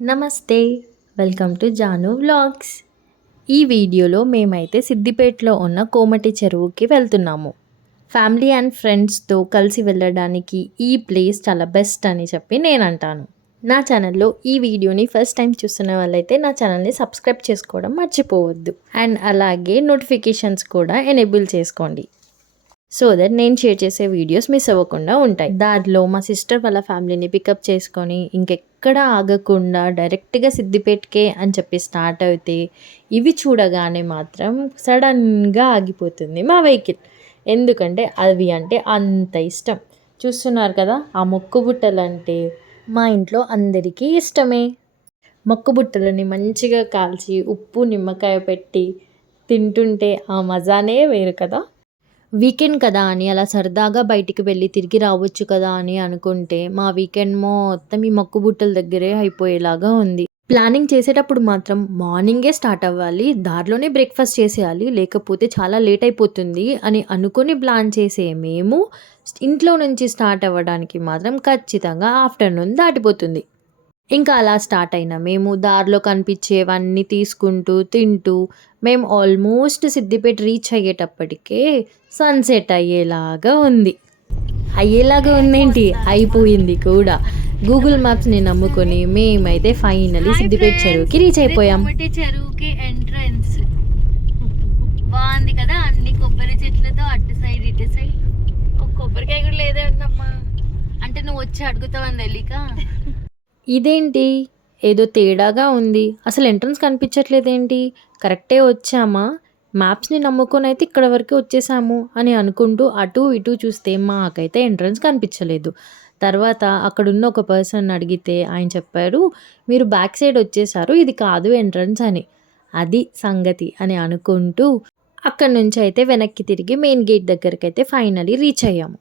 నమస్తే! Welcome to Janu vlogs. ఈ వీడియోలో మేమైతే సిద్దిపేటలో ఉన్న కోమటి చెరువుకి వెళ్తున్నాము. ఫ్యామిలీ అండ్ ఫ్రెండ్స్‌తో కలిసి వెళ్ళడానికి ఈ ప్లేస్ చాలా బెస్ట్ అని చెప్పి నేనంటాను. నా ఛానల్‌లో ఈ వీడియోని ఫస్ట్ టైం చూస్తున్న వాళ్ళైతే నా ఛానల్‌ని సబ్స్క్రైబ్ చేసుకోవడం మర్చిపోవద్దు. అండ్ అలాగే నోటిఫికేషన్స్ కూడా ఎనేబుల్ చేసుకోండి. సో దట్ నేను షేర్ చేసే వీడియోస్ మిస్ అవ్వకుండా ఉంటాయి. దారిలో మా సిస్టర్ వాళ్ళ ఫ్యామిలీని పికప్ చేసుకొని ఇంకెక్కడ ఆగకుండా డైరెక్ట్గా సిద్దిపేటకే అని చెప్పి స్టార్ట్ అయితే ఇవి చూడగానే మాత్రం సడన్గా ఆగిపోతుంది మా వెహికల్. ఎందుకంటే అవి అంటే అంత ఇష్టం. చూస్తున్నారు కదా, ఆ మొక్కు బుట్టలంటే మా ఇంట్లో అందరికీ ఇష్టమే. మొక్కు బుట్టలని మంచిగా కాల్చి ఉప్పు నిమ్మకాయ పెట్టి తింటుంటే ఆ మజానే వేరు కదా. వీకెండ్ కదా అని అలా సరదాగా బయటికి వెళ్ళి తిరిగి రావచ్చు కదా అని అనుకుంటే మా వీకెండ్ మొత్తం ఈ మొక్కు బుట్టల దగ్గరే అయిపోయేలాగా ఉంది. ప్లానింగ్ చేసేటప్పుడు మాత్రం మార్నింగే స్టార్ట్ అవ్వాలి, దారిలోనే బ్రేక్ఫాస్ట్ చేసేయాలి, లేకపోతే చాలా లేట్ అయిపోతుంది అని అనుకుని ప్లాన్ చేసే మేము ఇంట్లో నుంచి స్టార్ట్ అవ్వడానికి మాత్రం ఖచ్చితంగా ఆఫ్టర్నూన్ దాటిపోతుంది. ఇంకా అలా స్టార్ట్ అయినా మేము దారిలో కనిపించేవన్నీ తీసుకుంటూ తింటూ మేము ఆల్మోస్ట్ సిద్దిపేట రీచ్ అయ్యేటప్పటికే సన్సెట్ అయ్యేలాగా ఉందేంటి, అయిపోయింది కూడా. గూగుల్ మ్యాప్స్ని నమ్ముకొని మేమైతే ఫైనలీ సిద్దిపేట చెరువుకి రీచ్ అయిపోయాం. చెరువుకి ఎంట్రన్స్ బాగుంది కదా, అన్ని కొబ్బరి చెట్లతో అటు సైడ్ ఇటు సైడ్. ఒక కొబ్బరికాయ కూడా లేదే ఉందమ్మా, అంటే నువ్వు వచ్చి అడుగుతావని తెలియక. ఇదేంటి ఏదో తేడాగా ఉంది, అసలు ఎంట్రన్స్ కనిపించట్లేదేంటి, కరెక్టే వచ్చామా, మ్యాప్స్ని నమ్ముకొని అయితే ఇక్కడ వరకు వచ్చేసాము అని అనుకుంటూ అటు ఇటు చూస్తే మాకైతే ఎంట్రన్స్ కనిపించలేదు. తర్వాత అక్కడున్న ఒక పర్సన్ అడిగితే ఆయన చెప్పారు, మీరు బ్యాక్ సైడ్ వచ్చేసారు, ఇది కాదు ఎంట్రన్స్ అని. అది సంగతి అని అనుకుంటూ అక్కడి నుంచి అయితే వెనక్కి తిరిగి మెయిన్ గేట్ దగ్గరికి అయితే ఫైనలీ రీచ్ అయ్యాము.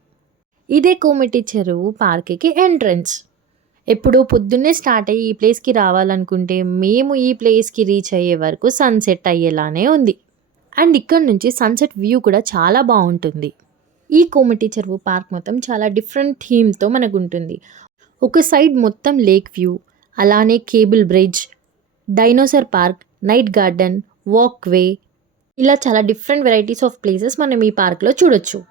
ఇదే కోమటి చెరువు పార్క్కి ఎంట్రన్స్. ఎప్పుడో పొద్దున్నే స్టార్ట్ అయ్యి ఈ ప్లేస్‌కి రావాలనుకుంటే మేము ఈ ప్లేస్‌కి రీచ్ అయ్యే వరకు సన్సెట్ అయ్యేలానే ఉంది. అండ్ ఇక్కడ నుంచి సన్సెట్ వ్యూ కూడా చాలా బాగుంటుంది. ఈ కోమటి చెరువు పార్క్ మొత్తం చాలా డిఫరెంట్ థీమ్‌తో మనకుంటుంది. ఒక సైడ్ మొత్తం లేక్ వ్యూ, అలానే cable bridge, dinosaur park, night garden, walk వే, ఇలా చాలా డిఫరెంట్ వెరైటీస్ ఆఫ్ ప్లేసెస్ మనం ఈ పార్క్‌లో చూడొచ్చు.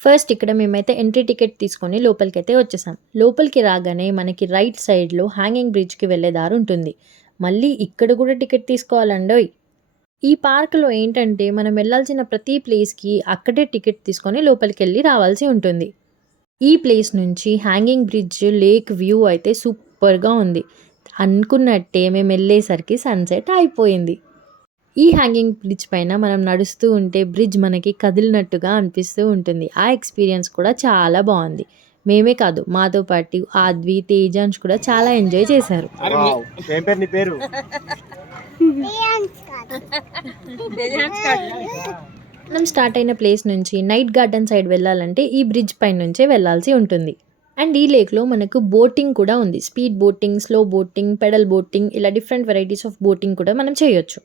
ఫస్ట్ ఇక్కడ మేమైతే ఎంట్రీ టికెట్ తీసుకొని లోపలికైతే వచ్చేసాం. లోపలికి రాగానే మనకి రైట్ సైడ్‌లో హ్యాంగింగ్ బ్రిడ్జ్‌కి వెళ్ళే దారి ఉంటుంది. మళ్ళీ ఇక్కడ కూడా టికెట్ తీసుకోవాలండోయ్. ఈ పార్క్‌లో ఏంటంటే మనం వెళ్ళాల్సిన ప్రతి ప్లేస్‌కి అక్కడే టికెట్ తీసుకొని లోపలికెళ్ళి రావాల్సి ఉంటుంది. ఈ ప్లేస్ నుంచి హ్యాంగింగ్ బ్రిడ్జ్, లేక్ వ్యూ అయితే సూపర్‌గా ఉంది. అనుకున్నట్టే మేము వెళ్ళేసరికి సన్సెట్ అయిపోయింది. ఈ హ్యాంగింగ్ బ్రిడ్జ్ పైన మనం నడుస్తూ ఉంటే బ్రిడ్జ్ మనకి కదిలినట్టుగా అనిపిస్తూ ఉంటుంది. ఆ ఎక్స్పీరియన్స్ కూడా చాలా బాగుంది. మేమే కాదు, మాతో పాటు ఆద్వి, తేజాన్స్ కూడా చాలా ఎంజాయ్ చేశారు. మనం స్టార్ట్ అయిన ప్లేస్ నుంచి నైట్ గార్డెన్ సైడ్ వెళ్ళాలంటే ఈ బ్రిడ్జ్ పై నుంచే వెళ్ళాల్సి ఉంటుంది. అండ్ ఈ లేక్లో మనకు బోటింగ్ కూడా ఉంది. Speed boating, slow boating, pedal boating, ఇలా డిఫరెంట్ వెరైటీస్ ఆఫ్ బోటింగ్ కూడా మనం చేయొచ్చు.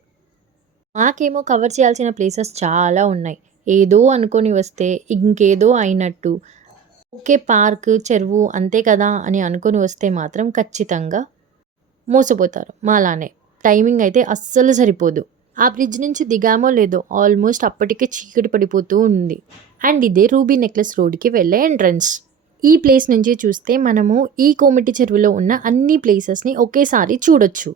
మాకేమో కవర్ చేయాల్సిన ప్లేసెస్ చాలా ఉన్నాయి. ఏదో అనుకొని వస్తే ఇంకేదో అయినట్టు, ఓకే పార్క్, చెరువు అంతే కదా అని అనుకొని వస్తే మాత్రం ఖచ్చితంగా మోసపోతారు మాలానే. టైమింగ్ అయితే అస్సలు సరిపోదు. ఆ బ్రిడ్జ్ నుంచి దిగామో లేదో ఆల్మోస్ట్ అప్పటికే చీకటి పడిపోతూ ఉంది. అండ్ ఇదే రూబీ నెక్లెస్ రోడ్కి వెళ్ళే ఎంట్రన్స్. ఈ ప్లేస్ నుంచి చూస్తే మనము ఈ కోమటి చెరువులో ఉన్న అన్ని ప్లేసెస్ని ఒకేసారి చూడొచ్చు.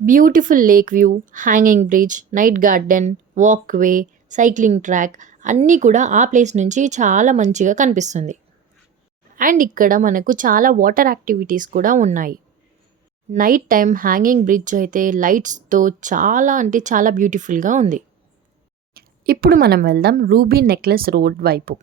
Beautiful lake view, hanging bridge, night garden, walk వే, సైక్లింగ్ ట్రాక్ అన్నీ కూడా ఆ ప్లేస్ నుంచి చాలా మంచిగా కనిపిస్తుంది. అండ్ ఇక్కడ మనకు చాలా వాటర్ యాక్టివిటీస్ కూడా ఉన్నాయి. నైట్ టైం హ్యాంగింగ్ బ్రిడ్జ్ అయితే లైట్స్తో చాలా అంటే చాలా బ్యూటిఫుల్గా ఉంది. ఇప్పుడు మనం వెళ్దాం రూబీ నెక్లెస్ రోడ్ వైపు.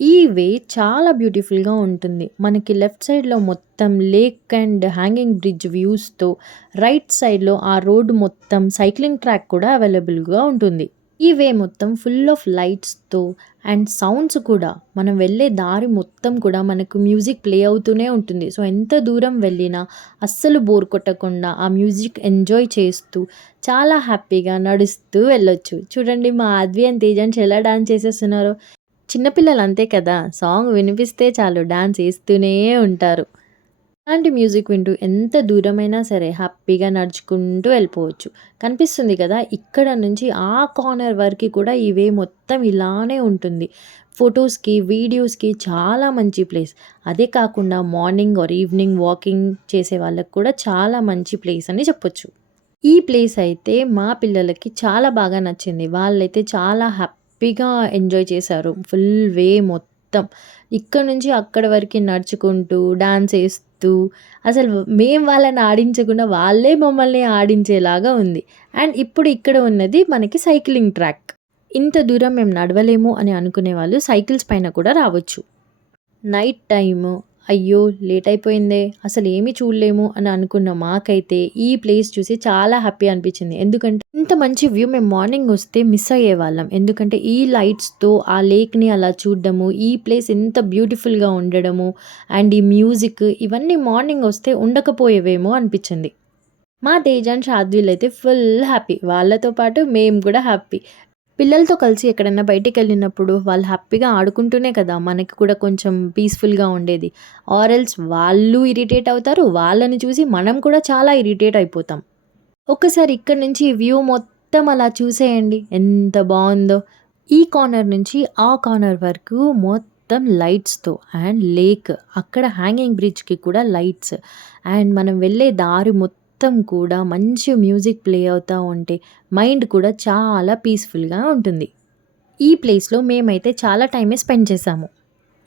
ఈ వే చాలా బ్యూటిఫుల్గా ఉంటుంది. మనకి లెఫ్ట్ సైడ్లో మొత్తం లేక్ అండ్ హ్యాంగింగ్ బ్రిడ్జ్ వ్యూస్తో, రైట్ సైడ్లో ఆ రోడ్డు మొత్తం సైక్లింగ్ ట్రాక్ కూడా అవైలబుల్గా ఉంటుంది. ఈ వే మొత్తం ఫుల్ ఆఫ్ లైట్స్తో అండ్ సౌండ్స్ కూడా, మనం వెళ్ళే దారి మొత్తం కూడా మనకు మ్యూజిక్ ప్లే అవుతూనే ఉంటుంది. సో ఎంత దూరం వెళ్ళినా అస్సలు బోర్ కొట్టకుండా ఆ మ్యూజిక్ ఎంజాయ్ చేస్తూ చాలా హ్యాపీగా నడుస్తూ వెళ్ళొచ్చు. చూడండి మా ఆద్వి అండ్ తేజాన్స్ ఎలా డాన్స్ చేసేస్తున్నారో. చిన్నపిల్లలు అంతే కదా, సాంగ్ వినిపిస్తే చాలు డాన్స్ వేస్తూనే ఉంటారు. అలాంటి మ్యూజిక్ వింటూ ఎంత దూరమైనా సరే హ్యాపీగా నడుచుకుంటూ వెళ్ళిపోవచ్చు. కనిపిస్తుంది కదా! ఇక్కడ నుంచి ఆ కార్నర్ వరకి కూడా ఈ వే మొత్తం ఇలానే ఉంటుంది. ఫోటోస్‌కి, వీడియోస్‌కి చాలా మంచి ప్లేస్. అదే కాకుండా మార్నింగ్ ఆర్ ఈవినింగ్ వాకింగ్ చేసే వాళ్ళకి కూడా చాలా మంచి ప్లేస్ అని చెప్పొచ్చు. ఈ ప్లేస్ అయితే మా పిల్లలకి చాలా బాగా నచ్చింది. వాళ్ళైతే చాలా హ్యాపీగా ఎంజాయ్ చేశారు. ఫుల్ వే మొత్తం. ఇక్కడ నుంచి అక్కడి వరకి నడుచుకుంటూ, డాన్స్ ఏస్తూ అసలు మేము వాళ్ళని ఆడించకుండా వాళ్ళే మమ్మల్ని ఆడించేలాగా ఉంది. అండ్ ఇప్పుడు ఇక్కడ ఉన్నది మనకి సైక్లింగ్ ట్రాక్. ఇంత దూరం మేము నడవలేము అని అనుకునే వాళ్ళు సైకిల్స్ పైన కూడా రావచ్చు. నైట్ టైము అయ్యో! లేట్ అయిపోయిందే అసలు ఏమి చూడలేము అని అనుకున్న మాకైతే ఈ ప్లేస్ చూసి చాలా హ్యాపీ అనిపించింది. ఎందుకంటే ఇంత మంచి వ్యూ మేము మార్నింగ్ వస్తే మిస్ అయ్యేవాళ్ళం. ఎందుకంటే ఈ లైట్స్‌తో ఆ లేక్‌ని అలా చూడడము, ఈ ప్లేస్ ఎంత బ్యూటిఫుల్‌గా ఉండడము అండ్ ఈ మ్యూజిక్ ఇవన్నీ మార్నింగ్ వస్తే ఉండకపోయేవేమో అనిపించింది. మా తేజ్ అండ్ షాద్విల్ అయితే ఫుల్ హ్యాపీ. వాళ్ళతో పాటు మేము కూడా హ్యాపీ. పిల్లలతో కలిసి ఎక్కడైనా బయటికెళ్ళినప్పుడు వాళ్ళు హ్యాపీగా ఆడుకుంటూనే కదా మనకి కూడా కొంచెం పీస్‌ఫుల్‌గా ఉండేది. ఆర్ ఎల్స్ వాళ్ళు ఇరిటేట్ అవుతారు. వాళ్ళని చూసి మనం కూడా చాలా ఇరిటేట్ అయిపోతాం. ఒక్కసారి ఇక్కడి నుంచి వ్యూ మొత్తం అలా చూసేయండి. ఎంత బావుందో. ఈ కార్నర్ నుంచి ఆ కార్నర్ వరకు మొత్తం లైట్స్‌తో అండ్ లేక్ అక్కడ హ్యాంగింగ్ బ్రిడ్జ్‌కి కూడా లైట్స్ అండ్ మనం వెళ్ళే దారి మొత్తం కూడా మంచి మ్యూజిక్ ప్లే అవుతా ఉంటే మైండ్ కూడా చాలా పీస్‌ఫుల్‌గా ఉంటుంది. ఈ ప్లేస్‌లో మేమైతే చాలా టైమే స్పెండ్ చేశాము.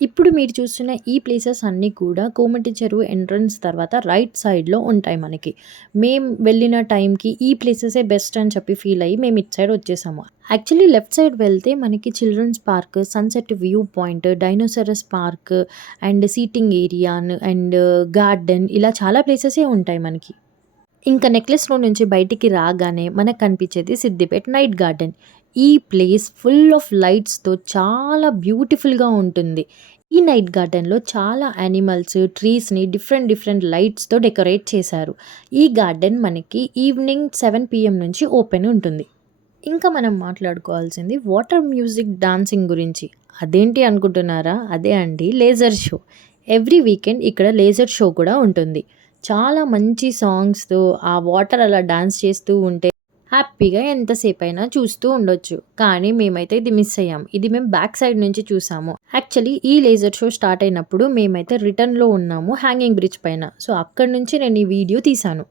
ఇప్పుడు మీరు చూస్తున్న ఈ ప్లేసెస్ అన్నీ కూడా కోమటి చెరువు ఎంట్రన్స్ తర్వాత రైట్ సైడ్‌లో ఉంటాయి మనకి. మేము వెళ్ళిన టైంకి ఈ ప్లేసెసే బెస్ట్ అని చెప్పి ఫీల్ అయ్యి మేము ఇటు సైడ్ వచ్చేసాము. యాక్చువల్లీ లెఫ్ట్ సైడ్ వెళ్తే మనకి children's park, sunset view point, dinosaurs park and seating area and garden ఇలా చాలా ప్లేసెసే ఉంటాయి మనకి. ఇంకా నెక్లెస్ రోడ్ నుంచి బయటికి రాగానే మనకు కనిపించేది సిద్దిపేట్ నైట్ గార్డెన్. ఈ ప్లేస్ ఫుల్ ఆఫ్ లైట్స్‌తో చాలా బ్యూటిఫుల్‌గా ఉంటుంది. ఈ నైట్ గార్డెన్‌లో చాలా యానిమల్స్, ట్రీస్‌ని డిఫరెంట్ లైట్స్‌తో డెకరేట్ చేశారు. ఈ గార్డెన్ మనకి ఈవినింగ్ 7 పీఎం నుంచి ఓపెన్ ఉంటుంది. ఇంకా మనం మాట్లాడుకోవాల్సింది వాటర్ మ్యూజిక్ డాన్సింగ్ గురించి. అదేంటి అనుకుంటున్నారా? అదే అండి లేజర్ షో. ఎవ్రీ వీకెండ్ ఇక్కడ లేజర్ షో కూడా ఉంటుంది. చాలా మంచి సాంగ్స్‌తో ఆ వాటర్ అలా డాన్స్ చేస్తూ ఉంటే హ్యాపీగా ఎంతసేపైనా చూస్తూ ఉండొచ్చు. కానీ మేమైతే ఇది మిస్ అయ్యాం. ఇది మేము బ్యాక్ సైడ్ నుంచి చూసాము. యాక్చువల్లీ ఈ లేజర్ షో స్టార్ట్ అయినప్పుడు మేమైతే రిటర్న్‌లో ఉన్నాము హ్యాంగింగ్ బ్రిడ్జ్ పైన. సో అక్కడి నుంచి నేను ఈ వీడియో తీశాను.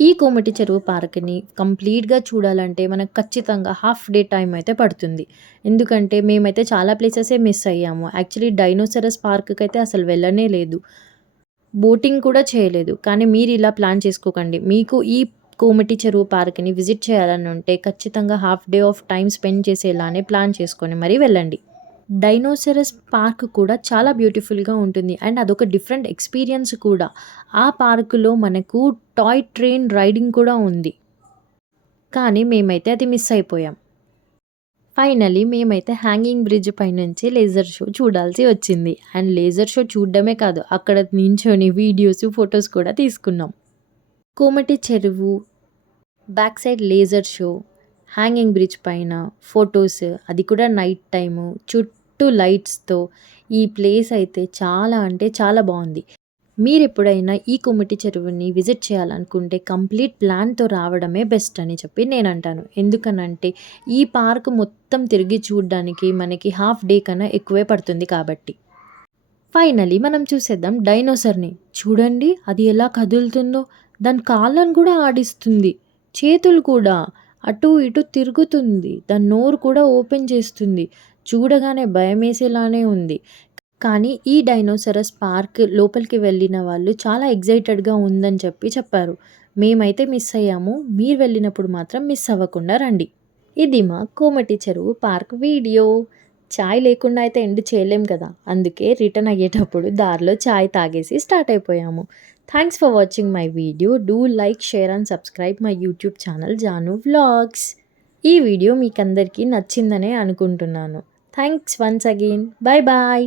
ఈ కోమటి చెరువు పార్క్‌ని కంప్లీట్‌గా చూడాలంటే మనకు ఖచ్చితంగా హాఫ్ డే టైం అయితే పడుతుంది. ఎందుకంటే మేమైతే చాలా ప్లేసెసే మిస్ అయ్యాము. యాక్చువల్లీ డైనోసారస్ పార్క్‌కైతే అసలు వెళ్ళనే లేదు. బోటింగ్ కూడా చేయలేదు. కానీ మీరు ఇలా ప్లాన్ చేసుకోకండి. మీకు ఈ కోమటి చెరువు పార్క్‌ని విజిట్ చేయాలని ఉంటే ఖచ్చితంగా half day of time spend చేసేలానే ప్లాన్ చేసుకొని మరీ వెళ్ళండి. డైనోసారస్ పార్క్ కూడా చాలా బ్యూటిఫుల్‌గా ఉంటుంది. అండ్ అదొక డిఫరెంట్ ఎక్స్‌పీరియన్స్ కూడా. ఆ పార్క్‌లో మనకు టాయ్ ట్రైన్ రైడింగ్ కూడా ఉంది. కానీ మేమైతే అది మిస్ అయిపోయాం. ఫైనల్లీ మేమైతే హ్యాంగింగ్ బ్రిడ్జ్ పైనుంచి లేజర్ షో చూడాల్సి వచ్చింది. అండ్ లేజర్ షో చూడడమే కాదు అక్కడ నించొని వీడియోస్, ఫోటోస్ కూడా తీసుకున్నాం. కోమటి చెరువు, back side laser show, hanging bridge పైన ఫోటోస్ అది కూడా నైట్ టైము చుట్టూ లైట్స్‌తో ఈ ప్లేస్ అయితే చాలా అంటే చాలా బావుంది. మీరెప్పుడైనా ఈ కొమిటి చెరువుని విజిట్ చేయాలనుకుంటే కంప్లీట్ ప్లాన్‌తో రావడమే బెస్ట్ అని చెప్పి నేనంటాను. ఎందుకనంటే ఈ పార్క్ మొత్తం తిరిగి చూడ్డానికి మనకి హాఫ్ డే కన్నా ఎక్కువే పడుతుంది కాబట్టి. ఫైనల్లీ మనం చూసేద్దాం డైనోసార్‌ని. చూడండి అది ఎలా కదులుతుందో. దాని కాళ్ళను కూడా ఆడిస్తుంది. చేతులు కూడా అటు ఇటు తిరుగుతుంది. దాని నోరు కూడా ఓపెన్ చేస్తుంది. చూడగానే భయమేసేలానే ఉంది. కానీ ఈ డైనోసారస్ పార్క్ లోపలికి వెళ్ళిన వాళ్ళు చాలా ఎక్సైటెడ్‌గా ఉందని చెప్పారు. మేమైతే మిస్ అయ్యాము. మీరు వెళ్ళినప్పుడు మాత్రం మిస్ అవ్వకుండా రండి. ఇది మా కోమటి చెరువు పార్క్ వీడియో. చాయ్ లేకుండా అయితే ఎండ్ చేయలేం కదా! అందుకే రిటర్న్ అయ్యేటప్పుడు దారిలో చాయ్ తాగేసి స్టార్ట్ అయిపోయాము. Thanks for watching my video. Do like, share and subscribe my YouTube channel Janu vlogs. ఈ వీడియో మీకందరికీ నచ్చిందనే అనుకుంటున్నాను. Thanks once again. Bye bye.